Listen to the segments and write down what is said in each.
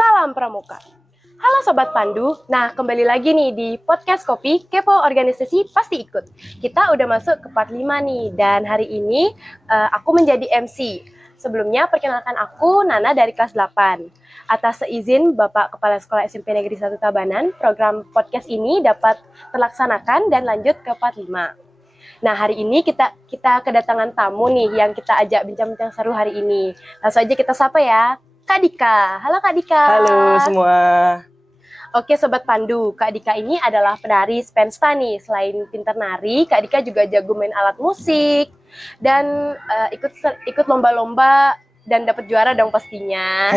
Salam Pramuka. Halo Sobat Pandu, nah kembali lagi nih di Podcast Kopi, Kepo Organisasi Pasti Ikut. Kita udah masuk ke part 5 nih, dan hari ini aku menjadi MC. Sebelumnya perkenalkan aku Nana dari kelas 8. Atas seizin Bapak Kepala Sekolah SMP Negeri 1 Tabanan, program podcast ini dapat terlaksanakan dan lanjut ke part 5. Nah, hari ini kita kedatangan tamu nih yang kita ajak bincang-bincang seru hari ini. Langsung aja kita sapa ya. Kak Dika. Halo Kak Dika. Halo semua. Oke Sobat Pandu, Kak Dika ini adalah penari Spensta nih. Selain pintar nari, Kak Dika juga jago main alat musik dan ikut lomba-lomba dan dapat juara dong pastinya.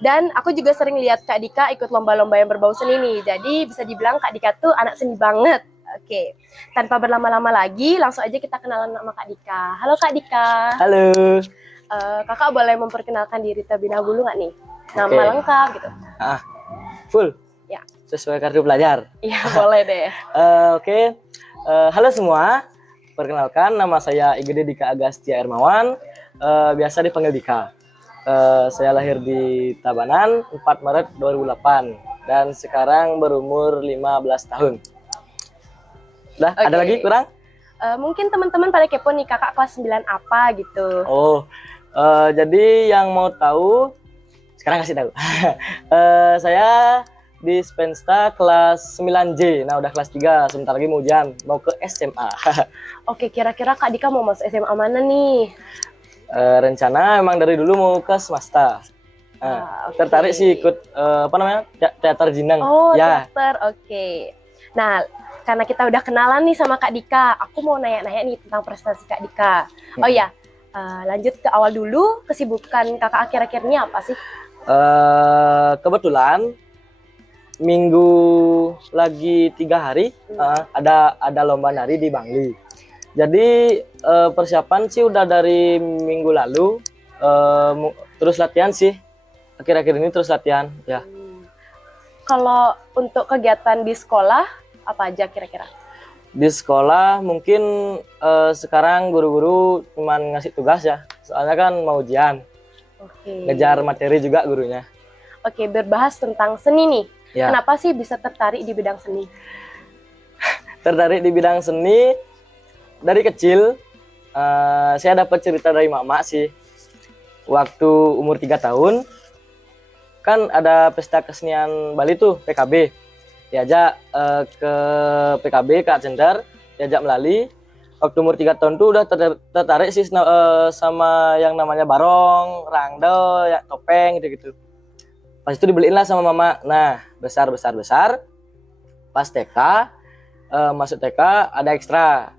Dan aku juga sering lihat Kak Dika ikut lomba-lomba yang berbau seni nih. Jadi bisa dibilang Kak Dika tuh anak seni banget. Oke, tanpa berlama-lama lagi, langsung aja kita kenalan sama Kak Dika. Halo Kak Dika. Halo. Kakak boleh memperkenalkan diri terlebih dahulu nggak nih? Nama Oke. lengkap gitu. Full. Ya. Sesuai kartu pelajar. Iya, boleh deh. Oke. Halo semua. Perkenalkan, nama saya Igede Dika Agastya Ermawan. Biasa dipanggil Dika. Saya lahir di Tabanan 4 Maret 2008 dan sekarang berumur 15 tahun. Udah, Oke. ada lagi kurang? Mungkin teman-teman pada kepo nih, kakak kelas 9 apa gitu. Jadi yang mau tahu sekarang kasih tahu. Saya di Spensta kelas 9J. Nah, udah kelas 3, sebentar lagi mau ujian, mau ke SMA. Oke, kira-kira Kak Dika mau masuk SMA mana nih? Rencana emang dari dulu mau ke swasta. Oke. Tertarik sih ikut teater Jinang. Oh, Ya. teater, oke. Nah, karena kita udah kenalan nih sama Kak Dika, aku mau nanya-nanya nih tentang prestasi Kak Dika. Oh iya, lanjut ke awal dulu, kesibukan kakak akhir-akhir ini apa sih? Kebetulan minggu lagi 3 hari ada lomba nari di Bangli. Jadi persiapan sih udah dari minggu lalu, terus latihan sih. Akhir-akhir ini terus latihan ya. Kalau untuk kegiatan di sekolah apa aja kira-kira? Di sekolah mungkin sekarang guru-guru cuman ngasih tugas ya. Soalnya kan mau ujian. Oke. Ngejar materi juga gurunya. Oke, berbahas tentang seni nih. Ya. Kenapa sih bisa tertarik di bidang seni? Tertarik di bidang seni dari kecil. Saya dapat cerita dari mama sih. Waktu umur 3 tahun kan ada pesta kesenian Bali tuh, PKB. Diajak ke PKB ke Cender, diajak melali. Waktu umur 3 tahun tuh udah tertarik sih sama yang namanya barong, rangdel, ya, topeng gitu-gitu. Pas itu dibeliin lah sama mama. Nah, besar. Pas TK, masuk TK ada ekstra.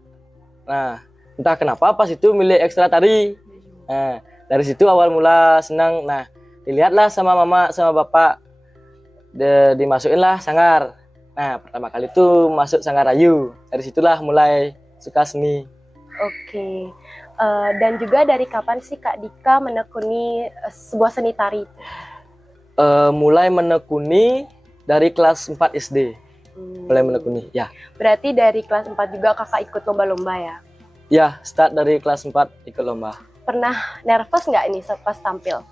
Nah, entah kenapa pas itu milih ekstra tari. Nah, dari situ awal mula senang. Nah, dilihatlah sama mama sama bapak, dimasukin lah sanggar. Nah, pertama kali tuh masuk sanggar Rayu. Dari situlah mulai suka seni. Oke. Dan juga dari kapan sih Kak Dika menekuni sebuah seni tari? Mulai menekuni dari kelas 4 SD. Mulai menekuni, ya. Berarti dari kelas 4 juga kakak ikut lomba-lomba ya? Ya, start dari kelas 4 ikut lomba. Pernah nervous nggak ini pas tampil?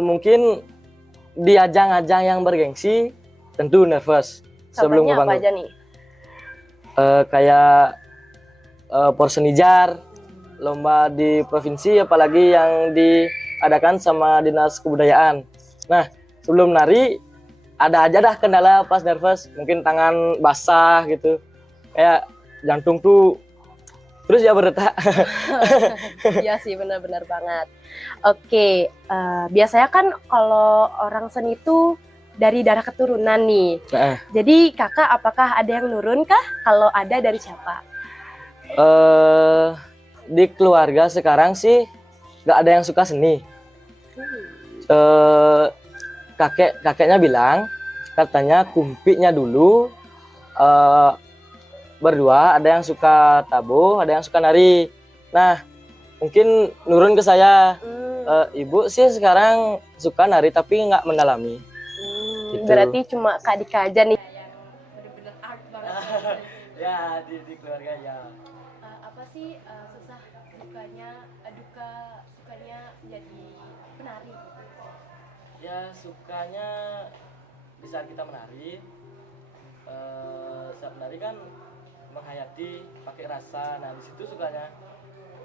Mungkin di ajang-ajang yang bergengsi tentu nervous sebelum Contohnya apa ngebangun. aja nih? Kayak Porsenijar, lomba di provinsi, apalagi yang diadakan sama dinas kebudayaan. Nah, sebelum nari ada aja dah kendala pas nervous, mungkin tangan basah gitu, kayak jantung tuh terus ya berdetak. Iya sih, benar-benar banget. Oke, biasanya kan kalau orang seni itu dari darah keturunan nih. Jadi kakak apakah ada yang nurun kah? Kalau ada dari siapa? Di keluarga sekarang sih nggak ada yang suka seni. Kakeknya bilang katanya kumpiknya dulu berdua, ada yang suka tabuh, ada yang suka nari. Nah, mungkin nurun ke saya. Ibu sih sekarang suka nari tapi nggak mendalami. Gitu. Berarti cuma Kak Dika aja nih. Bener-bener art banget. Ya, di keluarga ya. Apa sih susah dukanya, sukanya jadi penari? Ya sukanya di saat kita menari, saat menari kan menghayati pakai rasa. Nah di situ sukanya.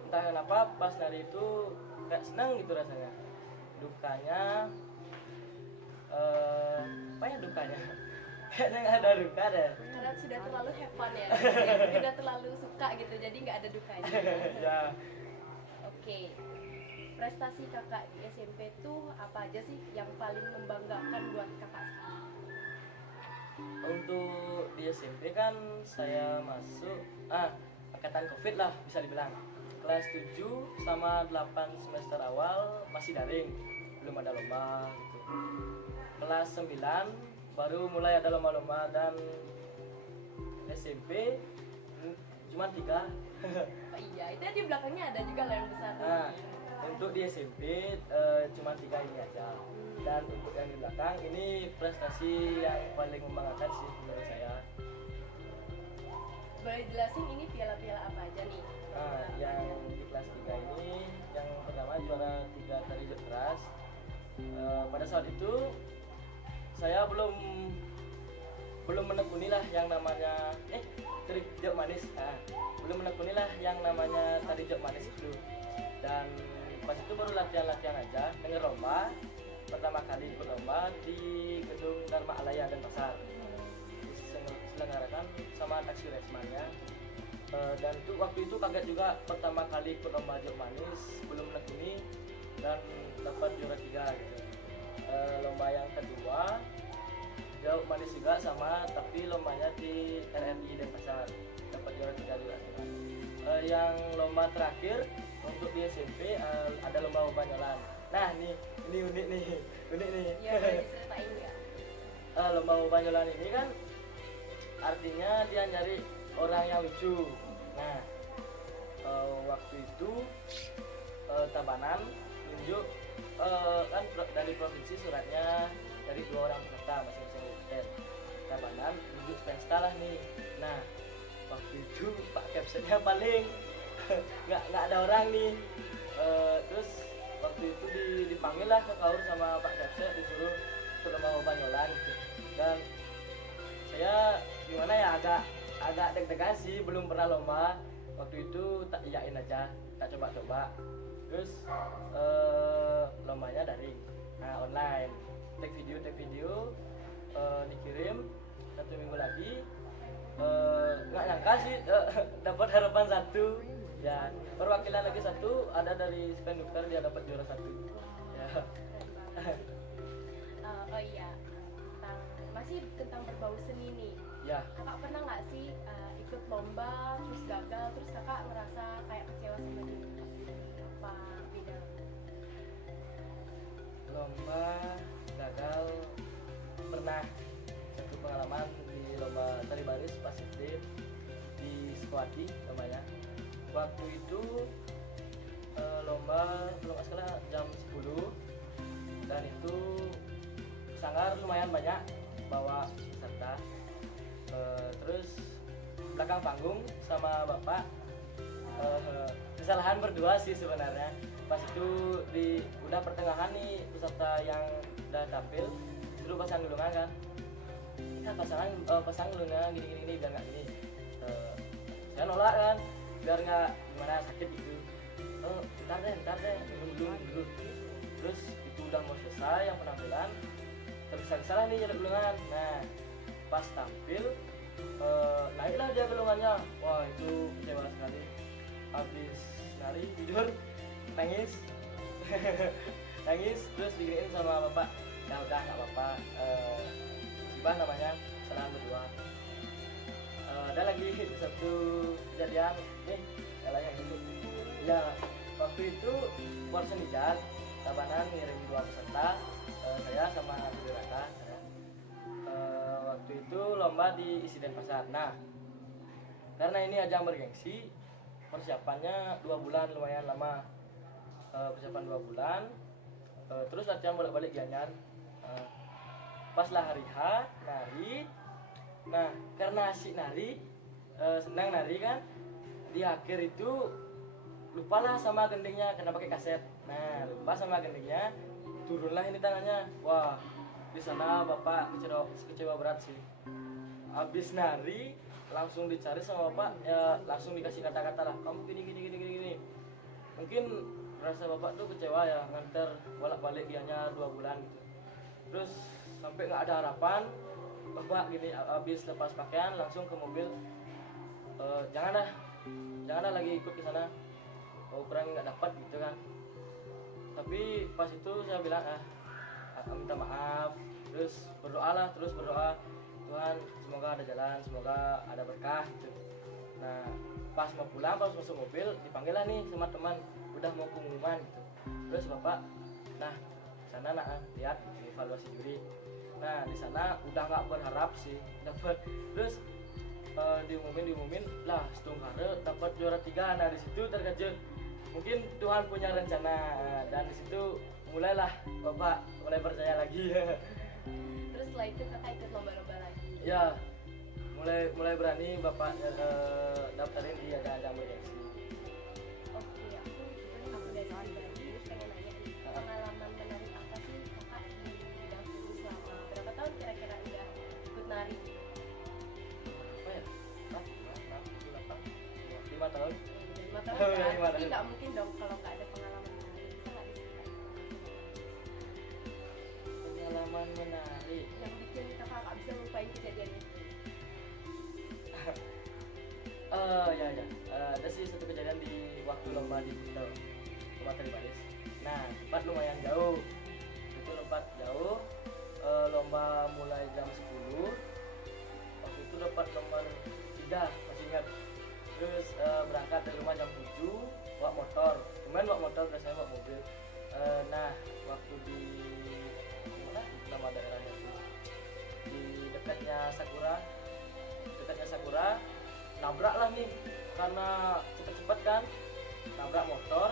Entah kenapa pas nari itu kayak senang gitu rasanya. Dukanya, apa ya dukanya? Kayaknya nggak ada duka deh. Karena sudah terlalu have fun ya, sudah terlalu suka gitu, jadi nggak ada dukanya. Ya Oke, prestasi kakak di SMP tuh apa aja sih yang paling membanggakan buat kakak sekarang? untuk di SMP kan saya masuk angkatan COVID lah bisa dibilang. Kelas 7 sama 8 semester awal masih daring, belum ada lomba gitu. Kelas 9 baru mulai ada lomba-lomba dan SMP cuma 3. Oh iya, itu di belakangnya ada juga lah yang besar. Nah, untuk di SMP cuma 3 ini aja. Dan untuk yang di belakang ini prestasi yang paling membanggakan sih menurut saya. Boleh jelasin ini piala-piala apa aja nih? Nah, yang di kelas 3 ini yang pertama juara 3 tari jog keras. Pada saat itu saya belum menekuni lah yang namanya tari jog manis. Belum menekuni lah yang namanya tari jog manis itu. Dan pas itu baru latihan-latihan aja dengan lomba. Pertama kali ikut lomba di gedung Dharma Alaya dan Pasar. Diselenggarakan sama taksi resmanya. Dan tuh waktu itu kaget juga pertama kali ikut lomba jog manis, belum menekuni dan dapat juara 3 gitu. Lomba yang kedua jog manis juga sama, tapi lombanya di RRI Denpasar, dapat juara 3 juga. Yang lomba terakhir untuk di SMP ada lomba banyolan. Nah ini unik nih. Iya, boleh diceritain nggak? Lomba banyolan ini kan artinya dia nyari orang yang lucu. Nah, waktu itu Tabanan tunjuk kan dari provinsi suratnya dari 2 orang peserta masing-masing kapten. Tabanan tunjuk pensta lah nih. Nah, waktu itu Pak Kaptennya paling nggak ada orang nih. Terus waktu itu dipanggil lah ke kaur sama Pak Kapten, disuruh ke lomba banyolan gitu. Dan saya gimana ya agak deg-degan sih, belum pernah lomba. Waktu itu tak iyain aja, tak coba-coba. Terus lombanya daring, online, take video dikirim 1 minggu lagi. Nggak nyangka sih dapat harapan 1 ya, perwakilan lagi 1 ada dari Spendukar, dia dapat juara 1 ya. Oh iya, masih tentang berbau seni nih. Ya, Kakak pernah nggak sih ikut lomba terus gagal, terus kakak merasa kayak kecewa sama diri apa beda? lomba gagal pernah. Satu pengalaman di lomba tari baris pas SD di Squati namanya. Waktu itu lomba kalau nggak salah jam 10 dan itu sanggar lumayan banyak bawa peserta. Terus belakang panggung sama bapak kesalahan berdua sih sebenarnya. Pas itu udah pertengahan nih peserta yang udah tampil dulu pasang gulungan kan, kita pasang gulungan gini biar nggak gini. Saya nolak kan biar nggak gimana sakit gitu. Bentar deh dulu. Terus itu udah mau selesai yang penampilan, terbisa-bisa lah nih jalan gulungan. Nah pas tampil naiklah dia gulungannya. Wah itu kecewa sekali. Habis nari tidur nangis nangis terus diginiin sama bapak. Ya udah nggak apa-apa, musibah namanya, kesalahan berdua. Ada lagi satu kejadian nih kayak gitu ya. Waktu itu Porsen Hijat Tabanan ngirim 2 peserta, saya sama Diri Raka. Waktu itu lomba di isi Denpasar. Nah karena ini ajang bergengsi, persiapannya 2 bulan, lumayan lama. Persiapan 2 bulan, terus latihan bolak-balik Gianyar. Pas lah hari H nari. Nah karena asik nari, senang nari kan, di akhir itu lupalah sama gendingnya karena pakai kaset. Nah lupa sama gendingnya, turunlah ini tangannya. Wah, di sana bapak kecewa berat sih. Habis nari langsung dicari sama bapak, ya langsung dikasih kata-kata lah, kamu gini. Mungkin rasa bapak tuh kecewa ya, nganter bolak-balik dianya 2 bulan gitu. Terus sampai nggak ada harapan, bapak gini habis lepas pakaian langsung ke mobil. Jangan lagi ikut ke sana, ukuran nggak dapat gitu kan. Tapi pas itu saya bilang minta maaf, terus berdoa Tuhan semoga ada jalan, semoga ada berkah gitu. Nah pas mau pulang, pas masuk mobil dipanggil lah nih sama teman, udah mau pengumuman gitu. Terus bapak, nah sana lihat evaluasi juri. Nah di sana udah nggak berharap sih dapat. Terus diumumin lah Stungkare dapat juara 3. Nah di situ terkejut, mungkin Tuhan punya rencana, dan di situ mulailah bapak mulai percaya lagi. Terus setelah itu kakak ikut lomba-lomba lagi. Ya mulai berani bapak daftarin di ajang-ajang bergengsi. Oke, aku dari pribadi pengen nanya nih, pengalaman menarik apa sih kakak di bidang seni selama berapa tahun kira-kira udah ikut nari? Apa ya? 5 tahun. 5 tahun Oh, kan? 5 Pasti tahun. nggak mungkin dong kalau nggak ada pengalaman menarik. Bisa nggak diceritain? Pengalaman menarik. Yang bikin kakak nggak bisa lupain kejadian itu? Ya. Ada sih satu kejadian di waktu lomba di Kuta, lomba tari baris. Nah, tempat lumayan jauh. Itu tempat jauh. Lomba mulai jam 10. Waktu itu dapat nomor 3, masih ingat. Terus berangkat dari rumah jam 7, bawa motor. Kemarin bawa motor, biasanya bawa mobil. Nah, waktu di mana? Nama daerahnya itu. Di dekatnya Sakura, nabrak lah nih karena cepet-cepet kan, nabrak motor.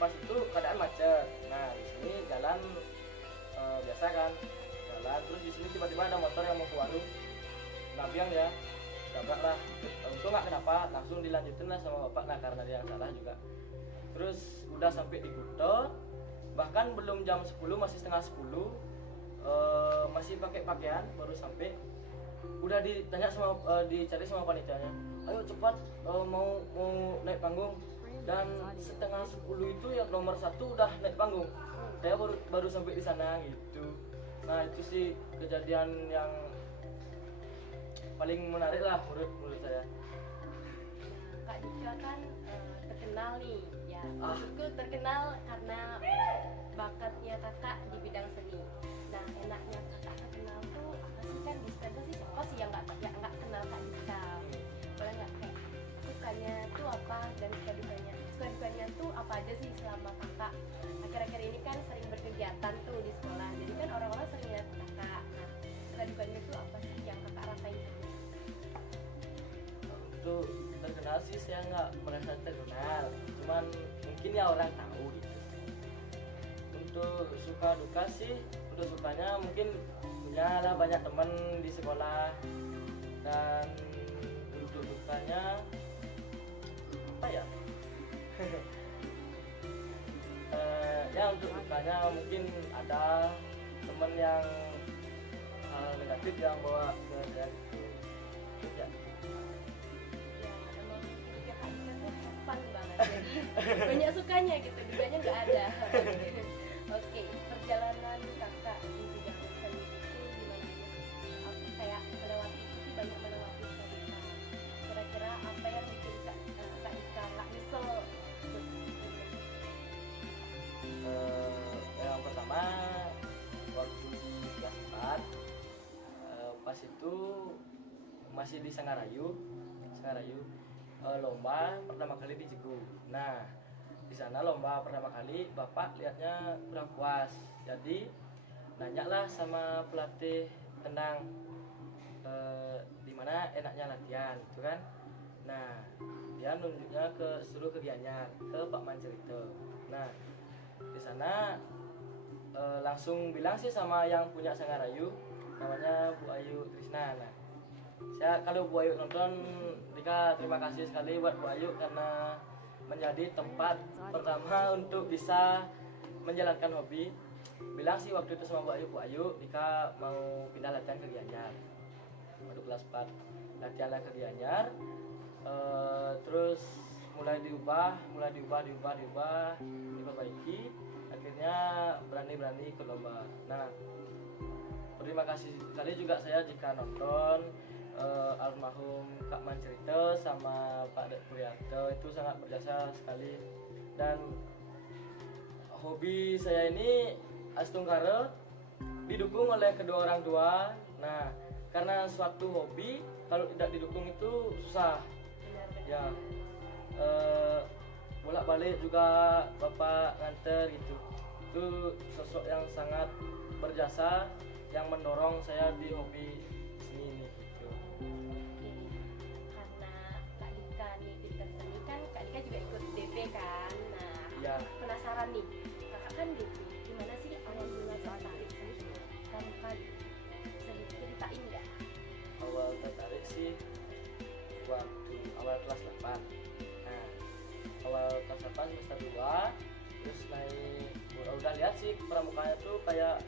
Pas itu keadaan macet. Nah di sini jalan biasa kan, jalan terus di sini tiba-tiba ada motor yang mau ke warung, nabiang ya, nabrak lah. Untung nggak kenapa, langsung dilanjutin lah sama bapak. Nah karena dia yang salah juga. Terus udah sampai di Kuta, bahkan belum jam 10, masih setengah 10, masih pakai pakaian baru sampai. Udah ditanya dicari sama panitianya, ayo cepat, mau naik panggung. Dan setengah 10 itu yang nomor 1 udah naik panggung, saya baru sampai di sana gitu. Nah itu sih kejadian yang paling menarik lah menurut saya. Kak Dika kan terkenal nih, ya maksudku terkenal karena bakatnya kakak di bidang seni. Nah enaknya kakak terkenal tuh apa sih? Kan di stand sih siapa sih yang nggak kenal Kak Dika? Boleh nggak kayak sukanya tuh apa dan suka dukanya tuh apa aja sih selama kakak akhir-akhir ini kan sering berkegiatan tuh di sekolah, jadi kan orang-orang sering lihat kakak. Nah suka dukanya tuh apa sih yang kakak rasain? Untuk terkenal sih saya nggak merasa terkenal, cuman mungkin ya orang tahu gitu. Untuk suka duka sih, untuk sukanya mungkin punya lah banyak teman di sekolah, dan untuk dukanya apa ya? Ya untuk dukanya mungkin ada teman yang hal negatif yang bawa ke saya gitu. Ya. Ya emang ya Kak Dika tuh fun banget, jadi banyak sukanya gitu, dukanya nggak ada. Oke, perjalanan kakak di bidang seni itu gimana aja? Aku kayak banyak melewati Kak Dika. Kira-kira apa yang bikin Kak Dika nggak nyesel? Yang pertama waktu kelas 4, pas itu masih di Sangarayu, lomba pertama kali di Cegu. Nah di sana lomba pertama kali bapak lihatnya kurang puas, jadi nanyalah sama pelatih tentang di mana enaknya latihan gitu kan. Nah dia nunjuknya ke seluruh kegiatannya ke Pak Mancerito. Nah di sana langsung bilang sih sama yang punya Sangarayu, namanya Bu Ayu Trisna. Nah saya kalau Bu Ayu nonton, Dika terima kasih sekali buat Bu Ayu karena menjadi tempat pertama untuk bisa menjalankan hobi, bilang sih waktu itu sama Bu Ayu, Dika mau pindah latihan ke Gianyar. Waktu kelas 4 latihan ke Gianyar, terus mulai diubah, diperbaiki, akhirnya berani ikut lomba. Nah, terima kasih sekali juga saya jika nonton almarhum Kak Man cerita sama Pak Dek Puryanto, itu sangat berjasa sekali. Dan hobi saya ini Astungkara didukung oleh kedua orang tua. Nah, karena suatu hobi kalau tidak didukung itu susah. Benar-benar. Ya, bolak-balik juga bapak nganter gitu. Itu sosok yang sangat berjasa, yang mendorong saya di hobi seni ini gitu. Oke. Karena Kak Dika nih pinter seni kan, Kak Dika juga ikut DP kan. Nah, Ya. penasaran nih, kakak kan DP, gimana sih awal mula tertarik seni? Kan bisa diceritain nggak? Awal tertarik sih waktu awal kelas 8. Nah, awal kelas 8 semester 2, terus naik, udah lihat sih pramukanya tuh kayak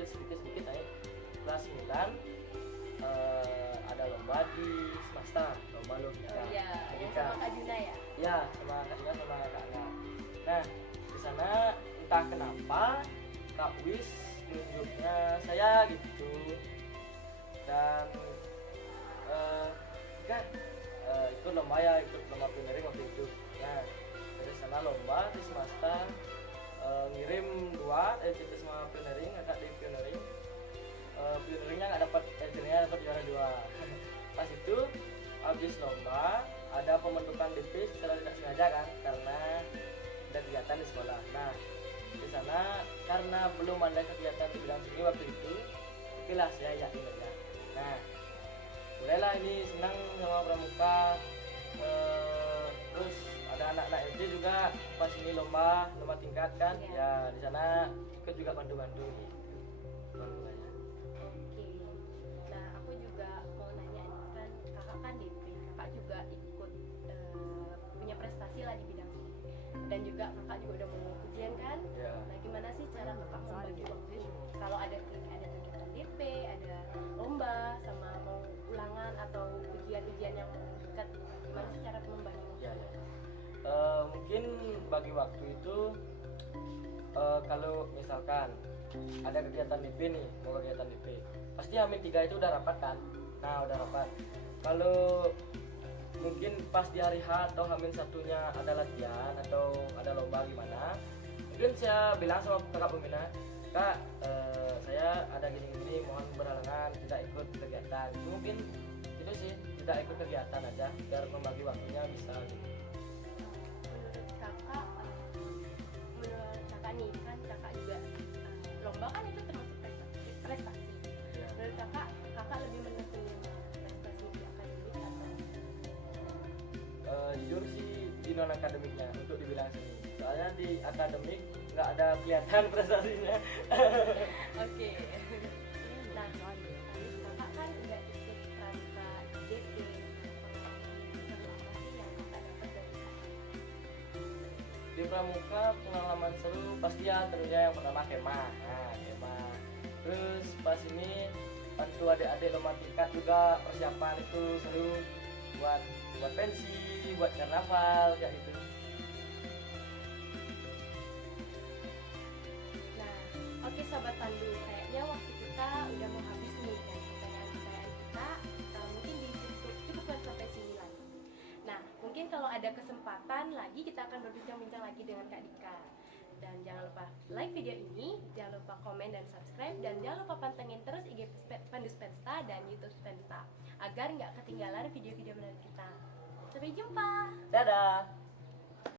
sedikit naik. Kelas 9 ada lomba di Smasta, lomba logika. Oh iya, yang Logika. sama Kak Juna ya? Ya, sama Kak Dina sama Kak Ana. Nah, di sana entah kenapa Kak Wis nunjuknya saya gitu. Dan kan ikut lomba pioneering waktu itu. Nah, dari sana lomba di Smasta, ngirim 2 kita sama pioneering, agak di pioneering. Pioneeringnya nggak dapat, akhirnya dapat juara 2. Pas itu habis lomba ada pembentukan DP secara tidak sengaja kan, karena ada kegiatan di sekolah. Nah, di sana karena belum ada kegiatan di bidang seni waktu itu, okelah saya yakin aja. Nah, mulailah ini senang sama pramuka. Terus ada anak-anak SD juga pas ini lomba tingkat kan. Iya. Ya, di sana ikut juga bantu-bantu gitu. Alhamdulillah. Oke. Nah, aku juga mau nanya nih, kan kakak kan DP, kakak juga ikut punya prestasi lah di bidang ini. Dan juga kakak juga udah mau ujian kan? Ya. Nah, gimana sih cara kakak membagi waktu kalau ada kegiatan DP, ada lomba, sama mau ulangan atau ujian-ujian yang dekat, gimana sih cara membagi waktu? Ya. Mungkin bagi waktu itu kalau misalkan ada kegiatan DP nih, mau kegiatan DP, pasti Hamin 3 itu udah rapat kan. Nah, udah rapat. Kalau mungkin pas di hari H atau Hamin satunya ada latihan atau ada lomba gimana, mungkin saya bilang sama kakak pembina, Kak, saya ada gini-gini, mohon berhalangan tidak ikut kegiatan. Itu mungkin itu sih, tidak ikut kegiatan aja biar membagi waktunya bisa gitu. Menurut kakak nih, kan kakak juga lomba kan itu termasuk prestasi. Ya. Menurut kakak lebih menentukan prestasi di akademik atau Jujur sih di non akademiknya untuk dibilang seni, soalnya di akademik nggak ada kelihatan prestasinya. oke. Nah, kakak kan udah ikut pramuka DP, seru apa sih yang kakak dapat dari Di pramuka pengalaman seru pasti ya tentunya yang pertama kemah. Nah, kemah. Terus pas ini bantu adik-adik lomba tingkat juga, persiapan itu seru buat pensi, buat karnaval kayak gitu. Nah, oke Sobat Pandu, kayaknya waktu kita udah mau habis nih dan pertanyaan-pertanyaan kita mungkin cukupkan sampai sini lagi. Nah, mungkin kalau ada kesempatan lagi kita akan berbincang-bincang lagi dengan Kak Dika. Dan jangan lupa like video ini, jangan lupa komen dan subscribe, dan jangan lupa pantengin terus IG Pandu Spensta dan YouTube Spensta agar nggak ketinggalan video-video menarik kita. Sampai jumpa! Dadah.